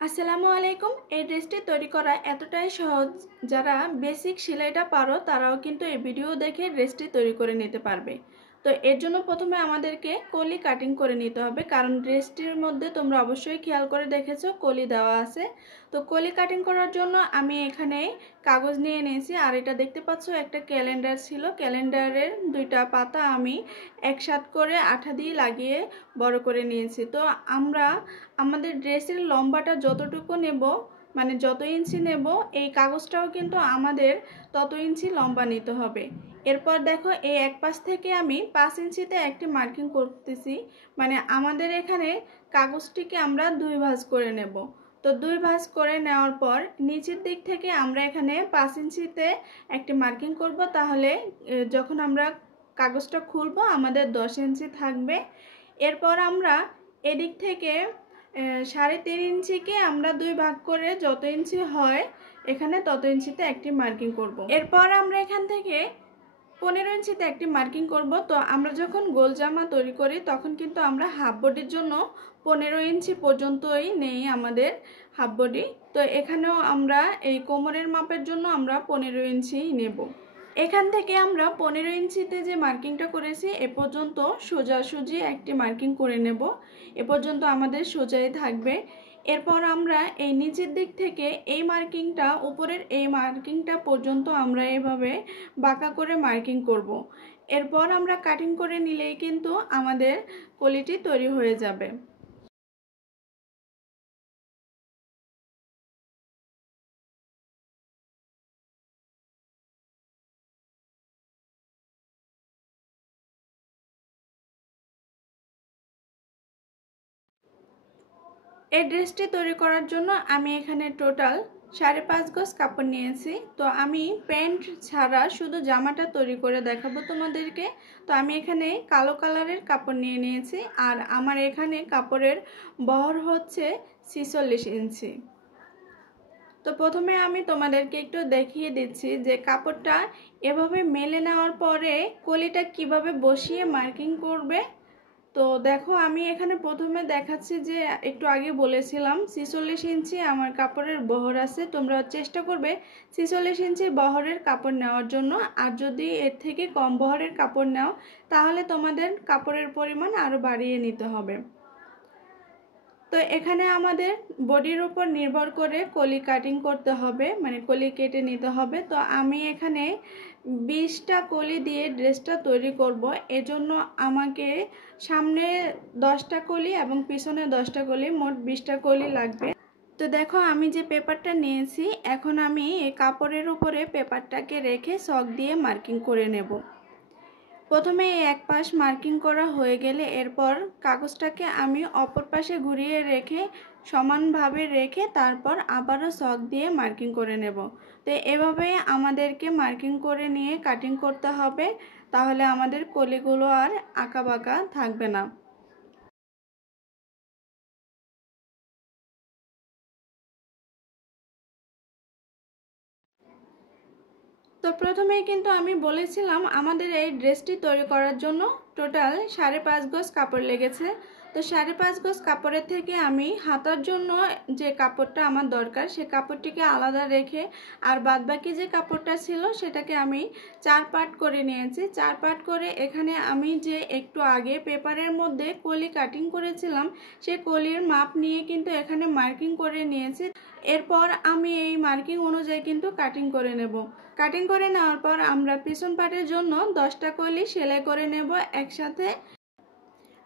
আসসালামু আলাইকুম। এই ড্রেসটি তৈরি করা এতটাই সহজ, যারা বেসিক সেলাইটা পারো তারাও কিন্তু এই ভিডিও দেখে ড্রেসটি তৈরি করে নিতে পারবে। তো এর জন্য প্রথমে আমাদেরকে কলি কাটিং করে নিতে হবে, কারণ ড্রেসটির মধ্যে তোমরা অবশ্যই খেয়াল করে দেখেছো কলি দেওয়া আছে। তো কলি কাটিং করার জন্য আমি এখানে কাগজ নিয়ে নিয়েছি, আর এটা দেখতে পাচ্ছ একটা ক্যালেন্ডার ছিল। ক্যালেন্ডারের দুইটা পাতা আমি একসাথে করে আঠা দিয়ে লাগিয়ে বড় করে নিয়েছি। তো আমরা আমাদের ড্রেসের লম্বাটা যতটুকু নেব, মানে যত ইঞ্চি নেব, এই কাগজটাও কিন্তু আমাদের তত ইঞ্চি লম্বা নিতে হবে। এরপর দেখো এই এক পাশ থেকে আমি 5 ইঞ্চিতে একটি মার্কিং করতেছি, মানে আমাদের এখানে কাগজটিকে আমরা 2 ভাঁজ করে নেব। তো 2 ভাঁজ করে নেওয়ার পর নিচের দিক থেকে আমরা এখানে 5 ইঞ্চিতে একটি মার্কিং করব, তাহলে যখন আমরা কাগজটা খুলবো আমাদের 10 ইঞ্চি থাকবে। এরপর আমরা এদিক থেকে 3.5 ইঞ্চিকে আমরা 2 ভাগ করে যত ইঞ্চি হয় এখানে তত ইঞ্চিতে একটি মার্কিং করব। এরপর আমরা এখান থেকে 15 ইঞ্চিতে একটি মার্কিং করব। তো আমরা যখন গোল জামা তৈরি করি তখন কিন্তু আমরা হাফ বডির জন্য 15 ইঞ্চি পর্যন্তই নেই আমাদের হাফ বডি। তো এখানেও আমরা এই কোমরের মাপের জন্য আমরা 15 ইঞ্চি নেব। এখান থেকে আমরা 15 ইঞ্চিতে যে মার্কিংটা করেছি এ পর্যন্ত সোজাসুজি একটি মার্কিং করে নেব। এ পর্যন্ত আমাদের সোজাই থাকবে। এরপর আমরা এই নিচের দিক থেকে এই মার্কিংটা, উপরের এই মার্কিংটা পর্যন্ত আমরা এভাবে বাঁকা করে মার্কিং করব। এরপর আমরা কাটিং করে নিলেই কিন্তু আমাদের কলিটি তৈরি হয়ে যাবে। এই ড্রেসটি তৈরি করার জন্য আমি এখানে টোটাল 5.5 গজ কাপড় নিয়েছি। তো আমি প্যান্ট ছাড়া শুধু জামাটা তৈরি করে দেখাবো তোমাদেরকে। তো আমি এখানে কালো কালারের কাপড় নিয়ে নিয়েছি, আর আমার এখানে কাপড়ের বহর হচ্ছে 46 ইঞ্চি। তো প্রথমে আমি তোমাদেরকে একটু দেখিয়ে দিচ্ছি যে কাপড়টা এভাবে মেলে নেওয়ার পরে কলিটা কিভাবে বসিয়ে মার্কিং করবে। তো দেখো আমি এখানে প্রথমে দেখাচ্ছি যে একটু আগে বলেছিলাম 46 ইঞ্চি আমার কাপড়ের বহর আছে। তোমরা চেষ্টা করবে 46 ইঞ্চি বহরের কাপড় নেওয়ার জন্য, আর যদি এর থেকে কম বহরের কাপড় নাও তাহলে তোমাদের কাপড়ের পরিমাণ আরও বাড়িয়ে নিতে হবে। তো এখানে আমাদের বডির উপর নির্ভর করে কলি কাটিং করতে হবে, মানে কলি কেটে নিতে হবে। তো আমি এখানে 20টা কলি দিয়ে ড্রেসটা তৈরি করব, এজন্য আমাকে সামনে 10টা কলি এবং পিছনে 10টা কলি, মোট 20টা কলি লাগবে। তো দেখো আমি যে পেপারটা নিয়েছি, এখন আমি এই কাপড়ের উপরে পেপারটাকে রেখে চক দিয়ে মার্কিং করে নেব। প্রথমে এক পাশ মার্কিং করা হয়ে গেলে এরপর কাগজটাকে আমি অপর পাশে ঘুরিয়ে রেখে সমানভাবে রেখে তারপর আবারও চক দিয়ে মার্কিং করে নেব। তো এভাবেই আমাদেরকে মার্কিং করে নিয়ে কাটিং করতে হবে, তাহলে আমাদের কলিগুলো আর আঁকাবাঁকা থাকবে না। তো প্রথমেই কিন্তু আমি বলেছিলাম আমাদের এই ড্রেসটি তৈরি করার জন্য টোটাল 5.5 গজ কাপড় লেগেছে। তো 5.5 গজ কাপড়ের থেকে আমি হাতার জন্য যে কাপড়টা আমার দরকার সে কাপড়টিকে আলাদা রেখে আর বাদবাকি যে কাপড়টা ছিল সেটাকে আমি 4 পার্ট করে নিয়েছি। 4 পার্ট করে এখানে আমি যে একটু আগে পেপারের মধ্যে কলি কাটিং করেছিলাম সেই কলির মাপ নিয়ে কিন্তু এখানে মার্কিং করে নিয়েছি। এরপর আমি এই মার্কিং অনুযায়ী কিন্তু কাটিং করে নেব। কাটিং করে নেওয়ার পর আমরা পিছন পাটের জন্য 10টা কলি সেলাই করে নেব একসাথে,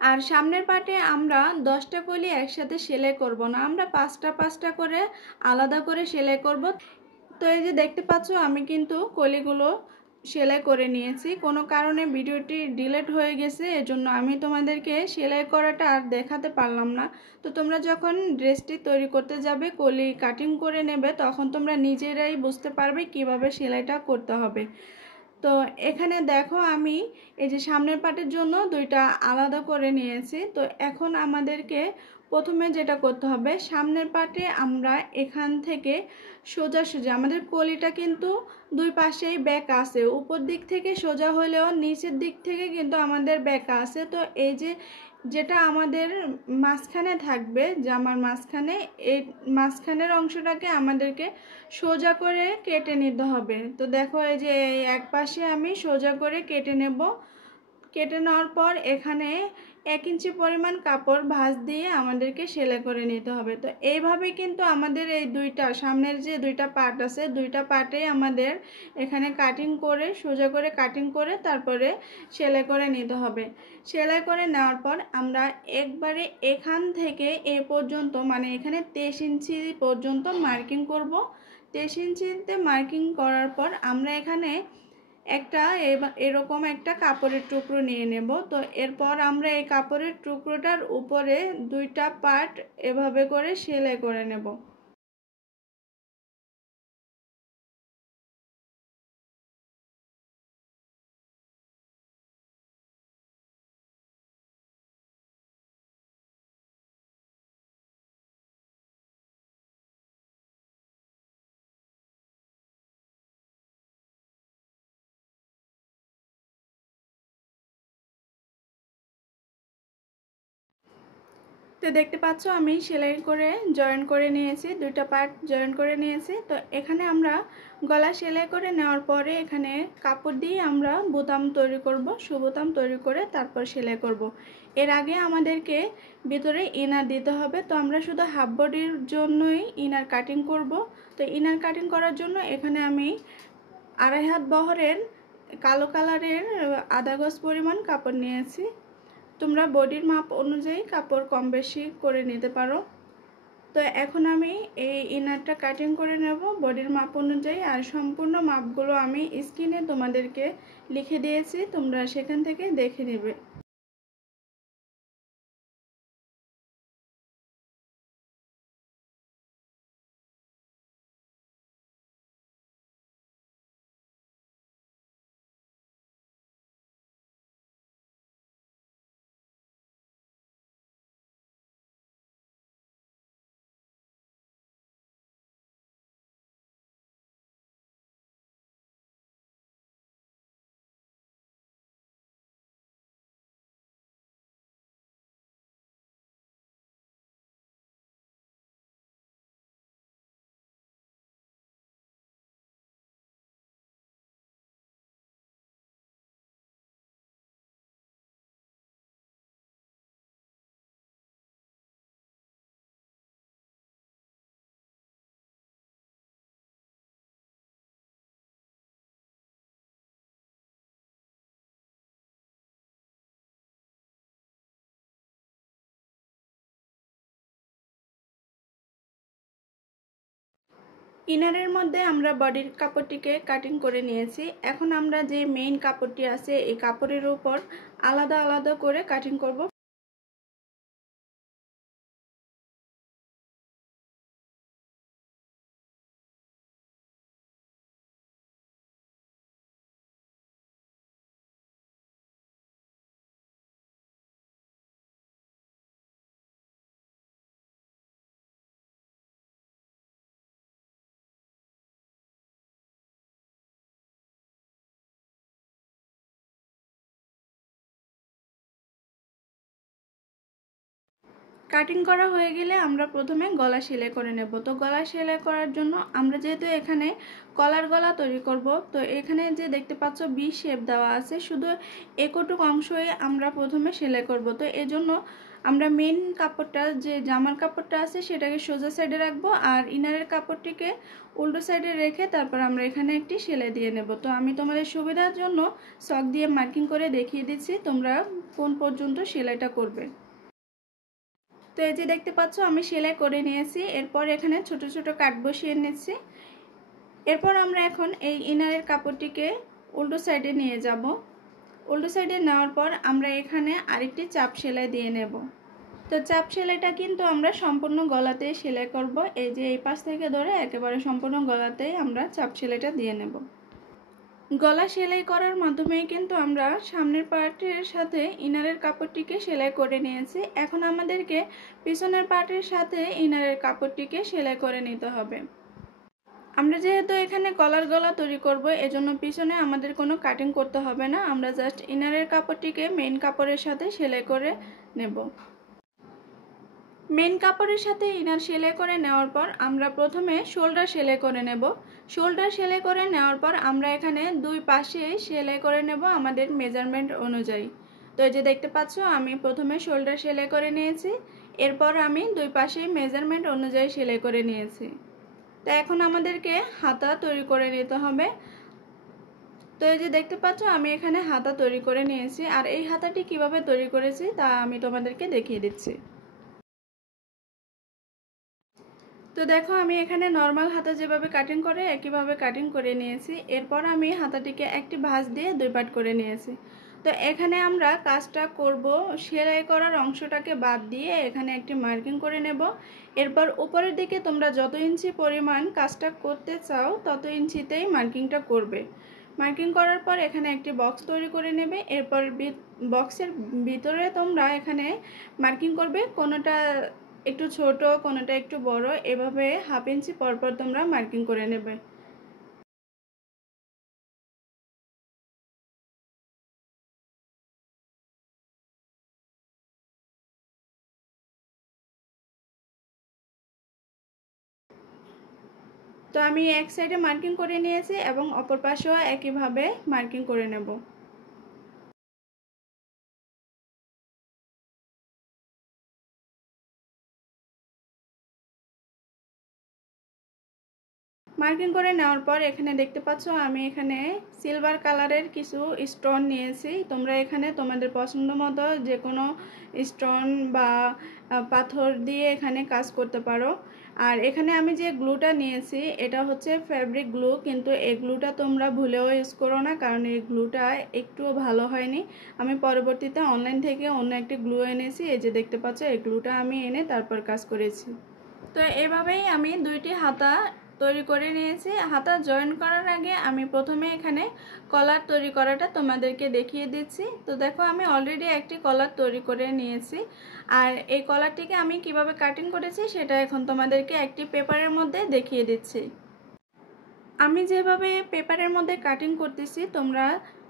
আর সামনের পাটে আমরা 10টা কলি একসাথে সেলাই করব না, আমরা 5টা 5টা করে আলাদা করে সেলাই করব। তো এই যে দেখতে পাচ্ছ আমি কিন্তু কলিগুলো সেলাই করে নিয়েছি। কোনো কারণে ভিডিওটি ডিলিট হয়ে গেছে, এজন্য আমি তোমাদেরকে সেলাই করাটা আর দেখাতে পারলাম না। তো তোমরা যখন ড্রেসটি তৈরি করতে যাবে, কলি কাটিং করে নেবে, তখন তোমরা নিজেরাই বুঝতে পারবে কিভাবে সেলাইটা করতে হবে। তো এখানে দেখো আমি এই যে সামনের পাটের জন্য 2টা আলাদা করে নিয়েছি। তো এখন আমাদেরকে প্রথমে যেটা করতে হবে, সামনের পাটে আমরা এখান থেকে সোজাসুজি, আমাদের কলিটা কিন্তু দুই পাশেই বেঁকা আছে, উপর দিক থেকে সোজা হলেও নিচের দিক থেকে কিন্তু আমাদের বেঁকা আছে। তো এই যে যেটা আমাদের মাঝখানে থাকবে, জামার মাঝখানে, এই মাঝখানের অংশটাকে আমাদেরকে সোজা করে কেটে নিতে হবে। তো দেখো এই যে এক পাশে আমি সোজা করে কেটে নেব। কেটে নেওয়ার পর এখানে 1 ইঞ্চি পরিমাণ কাপড় ভাঁজ দিয়ে আমাদেরকে সেলাই করে নিতে হবে। তো এইভাবে কিন্তু আমাদের এই দুইটা সামনের যে দুইটা পার্ট আছে, দুইটা পার্টেই আমাদের এখানে কাটিং করে সোজা করে কাটিং করে তারপরে সেলাই করে নিতে হবে। সেলাই করে নেওয়ার পর আমরা একবারে এখান থেকে এ পর্যন্ত, মানে এখানে 23 ইঞ্চি পর্যন্ত মার্কিং করব। 23 ইঞ্চিতে মার্কিং করার পর আমরা এখানে একটা এরকম একটা কাপড়ের টুকরো নিয়ে নেব। তো এরপর আমরা এই কাপড়ের টুকরোটার উপরে দুইটা পার্ট এভাবে করে সেলাই করে নেব। তো দেখতে পাচ্ছ আমি সেলাই করে জয়েন করে নিয়েছি, দুইটা পার্ট জয়েন করে নিয়েছি। তো এখানে আমরা গলা সেলাই করে নেওয়ার পরে এখানে কাপড় দিয়ে আমরা বোতাম তৈরি করব, সুবোতাম তৈরি করে তারপর সেলাই করব। এর আগে আমাদেরকে ভিতরে ইনার দিতে হবে। তো আমরা শুধু হাফ বডির জন্যই ইনার কাটিং করব। তো ইনার কাটিং করার জন্য এখানে আমি 2.5 হাত বহরের কালো কালারের আধা গজ পরিমাণ কাপড় নিয়েছি। তোমরা বডির মাপ অনুযায়ী কাপড় কম বেশি করে নিতে পারো। তো এখন আমি এই ইনারটা কাটিং করে নেব বডির মাপ অনুযায়ী। আর সম্পূর্ণ মাপগুলো আমি স্ক্রিনে তোমাদেরকে লিখে দিয়েছি, তোমরা সেখান থেকে দেখে নেবে। ইনারের মধ্যে আমরা বডির কাপড়টিকে কাটিং করে নিয়েছি। এখন আমরা যে মেইন কাপড়টি আছে এই কাপড়ের উপর আলাদা আলাদা করে কাটিং করব। কাটিং করা হয়ে গেলে আমরা প্রথমে গলা সেলাই করে নেব। তো গলা সেলাই করার জন্য আমরা যেহেতু এখানে কলার গলা তৈরি করব, তো এখানে যে দেখতে পাচ্ছ বি শেপ দেওয়া আছে, শুধু একটুক অংশই আমরা প্রথমে সেলাই করব। তো এজন্য আমরা মেন কাপড়টা, যে জামার কাপড়টা আছে, সেটাকে সোজা সাইডে রাখবো আর ইনারের কাপড়টিকে উল্টো সাইডে রেখে তারপর আমরা এখানে একটি সেলাই দিয়ে নেব। তো আমি তোমাদের সুবিধার জন্য সক দিয়ে মার্কিং করে দেখিয়ে দিচ্ছি তোমরা কোন পর্যন্ত সেলাইটা করবে। তো এই যে দেখতে পাচ্ছ আমি সেলাই করে নিয়েছি। এরপর এখানে ছোট ছোট কাট বসিয়ে নিচ্ছি। এরপর আমরা এখন এই ইনারের কাপড়টিকে উল্টো সাইডে নিয়ে যাব। উল্টো সাইডে নেওয়ার পর আমরা এখানে আরেকটি চাপ সেলাই দিয়ে নেব। তো চাপ সেলাইটা কিন্তু আমরা সম্পূর্ণ গলাতে সেলাই করব। এই যে এই পাশ থেকে ধরে একেবারে সম্পূর্ণ গলাতেই আমরা চাপ সেলাইটা দিয়ে নেব। গলা সেলাই করার মাধ্যমে কিন্তু আমরা সামনের পার্টের সাথে ইনারের কাপড়টিকে সেলাই করে নিয়েছি। এখন আমাদেরকে পিছনের পার্টের সাথে ইনারের কাপড়টিকে সেলাই করে নিতে হবে। আমরা যেহেতু এখানে কলার গলা তৈরি করব, এজন্য পিছনে আমাদের কোনো কাটিং করতে হবে না। আমরা জাস্ট ইনারের কাপড়টিকে মেইন কাপড়ের সাথে সেলাই করে নেব। মেইন কাপড়ের সাথে ইনার সেলাই করে নেওয়ার পর আমরা প্রথমে শোল্ডার সেলাই করে নেব। শোল্ডার সেলাই করে নেওয়ার পর আমরা এখানে দুই পাশে সেলাই করে নেব আমাদের মেজারমেন্ট অনুযায়ী। তো এই যে দেখতে পাচ্ছ, আমি প্রথমে শোল্ডার সেলাই করে নিয়েছি, এরপর আমি দুই পাশে মেজারমেন্ট অনুযায়ী সেলাই করে নিয়েছি। তো এখন আমাদেরকে হাতা তৈরি করে নিতে হবে। তো এই যে দেখতে পাচ্ছ, আমি এখানে হাতা তৈরি করে নিয়েছি, আর এই হাতাটি কিভাবে তৈরি করেছি তা আমি তোমাদেরকে দেখিয়ে দিচ্ছি। তো দেখো, আমি এখানে নর্মাল হাতা যেভাবে কাটিং করে একইভাবে কাটিং করে নিয়েছি। এরপর আমি হাতাটিকে একটি ভাঁজ দিয়ে দুই পাট করে নিয়েছি। তো এখানে আমরা কাজটা করব সেলাই করার অংশটাকে বাদ দিয়ে এখানে একটি মার্কিং করে নেব। এরপর উপরের দিকে তোমরা যত ইঞ্চি পরিমাণ কাজটা করতে চাও তত ইঞ্চিতেই মার্কিংটা করবে। মার্কিং করার পর এখানে একটি বক্স তৈরি করে নেবে। এরপর বক্সের ভিতরে তোমরা এখানে মার্কিং করবে, কোনোটা একটু ছোট কোনোটা একটু বড়, এভাবে হাফ ইঞ্চি পরপর তোমরা মার্কিং করে নেবে। তো আমি এক সাইডে মার্কিং করে নিয়েছি এবং অপর পাশেও একইভাবে মার্কিং করে নেব। মার্কিং করে নেওয়ার পর এখানে দেখতে পাচ্ছ, আমি এখানে সিলভার কালারের কিছু স্টোন নিয়েছি। তোমরা এখানে তোমাদের পছন্দ মতো যে কোনো স্টোন বা পাথর দিয়ে এখানে কাজ করতে পারো। আর এখানে আমি যে গ্লুটা নিয়েছি এটা হচ্ছে ফ্যাব্রিক গ্লু, কিন্তু এই গ্লুটা তোমরা ভুলেও ইউজ করো না, কারণ এই গ্লুটা একটুও ভালো হয়নি। আমি পরবর্তীতে অনলাইন থেকে অন্য একটি গ্লু এনেছি। এই যে দেখতে পাচ্ছ, এই গ্লুটা আমি এনে তারপর কাজ করেছি। তো এভাবেই আমি দুইটি হাতা তৈরি করে নিয়েছি। হাতা জয়েন করার আগে আমি প্রথমে এখানে কলার তৈরি করাটা তোমাদেরকে দেখিয়ে দিচ্ছি। তো দেখো, আমি অলরেডি একটি কলার তৈরি করে নিয়েছি, আর এই কলারটিকে আমি কিভাবে কাটিং করেছি সেটা এখন তোমাদেরকে একটি পেপারের মধ্যে দেখিয়ে দিচ্ছি। আমি যেভাবে পেপারের মধ্যে কাটিং করতেছি তোমরা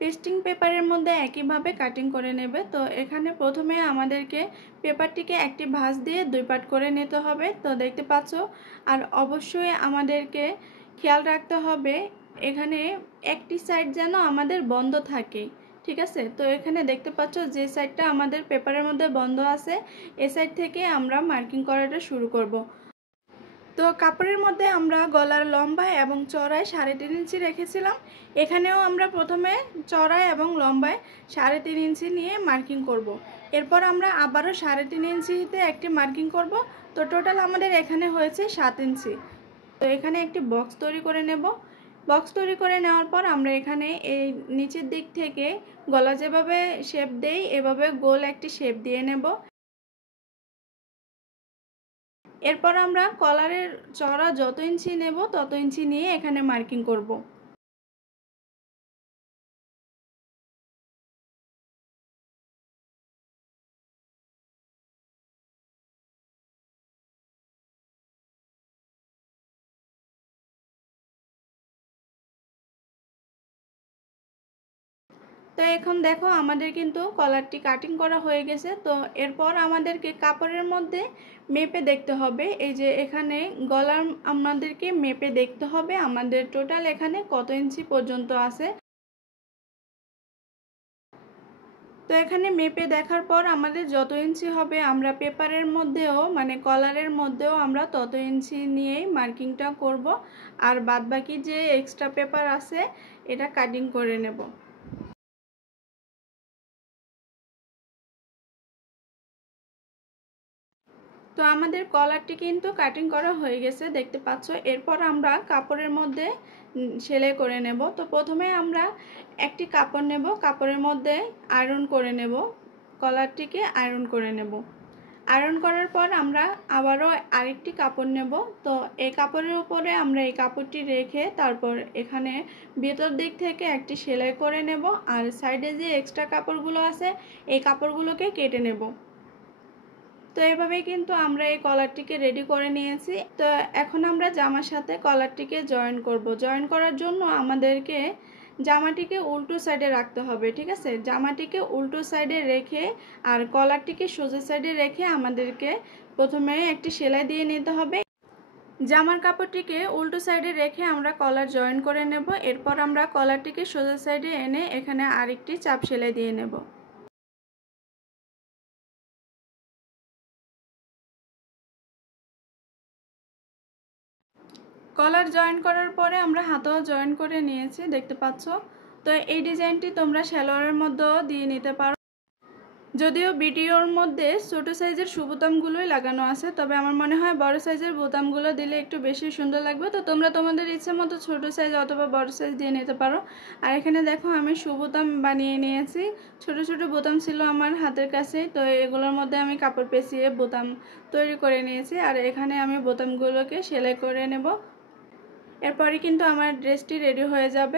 পেস্টিং পেপারের মধ্যে একইভাবে কাটিং করে নেবে। তো এখানে প্রথমে আমাদেরকে পেপারটিকে একটি ভাঁজ দিয়ে দুই পাট করে নিতে হবে। তো দেখতে পাচ্ছ, আর অবশ্যই আমাদেরকে খেয়াল রাখতে হবে এখানে একটি সাইড যেন আমাদের বন্ধ থাকে, ঠিক আছে? তো এখানে দেখতে পাচ্ছ যে সাইডটা আমাদের পেপারের মধ্যে বন্ধ আছে, এই সাইড থেকে আমরা মার্কিং করাটা শুরু করব। তো কাপড়ের মধ্যে আমরা গলার লম্বায় এবং চড়ায় 3.5 ইঞ্চি রেখেছিলাম। এখানেও আমরা প্রথমে চড়ায় এবং লম্বায় 3.5 ইঞ্চি নিয়ে মার্কিং করব। এরপর আমরা আবারও 3.5 ইঞ্চিতে একটি মার্কিং করব। তো টোটাল আমাদের এখানে হয়েছে 7 ইঞ্চি। তো এখানে একটি বক্স তৈরি করে নেব। বক্স তৈরি করে নেওয়ার পর আমরা এখানে এই নিচের দিক থেকে গলা যেভাবে শেপ দেই এভাবে গোল একটি শেপ দিয়ে নেব। এরপর আমরা কলারের চওড়া যত ইঞ্চি নেব তত ইঞ্চি নিয়ে এখানে মার্কিং করব। তো এখন দেখো, আমাদের কিন্তু কলারটি কাটিং করা হয়ে গেছে। তো এরপর আমাদেরকে কাপড়ের মধ্যে মেপে দেখতে হবে। এই যে এখানে গলার আমাদেরকে মেপে দেখতে হবে আমাদের টোটাল এখানে কত ইঞ্চি পর্যন্ত আছে। তো এখানে মেপে দেখার পর আমাদের যত ইঞ্চি হবে আমরা পেপারের মধ্যেও মানে কলারের মধ্যেও আমরা তত ইঞ্চি নিয়েই মার্কিংটা করব, আর বাদবাকি যে এক্সট্রা পেপার আছে এটা কাটিং করে নেব। তো আমাদের কলারটি কিন্তু কাটিং করা হয়ে গেছে, দেখতে পাচ্ছ। এরপর আমরা কাপড়ের মধ্যে সেলাই করে নেব। তো প্রথমে আমরা একটি কাপড় নেব, কাপড়ের মধ্যে আয়রন করে নেব, কলারটিকে আয়রন করে নেব। আয়রন করার পর আমরা আবারও আরেকটি কাপড় নেব। তো এই কাপড়ের উপরে আমরা এই কাপড়টি রেখে তারপর এখানে ভেতর দিক থেকে একটি সেলাই করে নেব, আর সাইডে যে এক্সট্রা কাপড়গুলো আছে এই কাপড়গুলোকে কেটে নেব। তো এইভাবেই কিন্তু আমরা এই কলারটিকে রেডি করে নিয়েছি। তো এখন আমরা জামার সাথে কলারটিকে জয়েন করব। জয়েন করার জন্য আমাদেরকে জামাটিকে উল্টো সাইডে রাখতে হবে, ঠিক আছে? জামাটিকে উল্টো সাইডে রেখে আর কলারটিকে সোজা সাইডে রেখে আমাদেরকে প্রথমে একটি সেলাই দিয়ে নিতে হবে। জামার কাপড়টিকে উল্টো সাইডে রেখে আমরা কলার জয়েন করে নেব। এরপর আমরা কলারটিকে সোজা সাইডে এনে এখানে আরেকটি চাপ সেলাই দিয়ে নেব। কলার জয়েন করার পরে আমরা হাতাও জয়েন করে নিয়েছি, দেখতে পাচ্ছ। তো এই ডিজাইনটি তোমরা সালোয়ারের মধ্যেও দিয়ে নিতে পারো। যদিও ভিডিওর মধ্যে ছোট সাইজের সুবোতামগুলোই লাগানো আছে, তবে আমার মনে হয় বড় সাইজের বোতামগুলো দিলে একটু বেশি সুন্দর লাগবে। তো তোমরা তোমাদের ইচ্ছে মতো ছোট সাইজ অথবা বড় সাইজ দিয়ে নিতে পারো। আর এখানে দেখো আমি সুবোতাম বানিয়ে নিয়েছি। ছোট ছোট বোতাম ছিল আমার হাতের কাছে, তো এগুলোর মধ্যে আমি কাপড় পেঁচিয়ে বোতাম তৈরি করে নিয়েছি। আর এখানে আমি বোতামগুলোকে সেলাই করে নেব। এরপরে কিন্তু আমার ড্রেসটি রেডি হয়ে যাবে।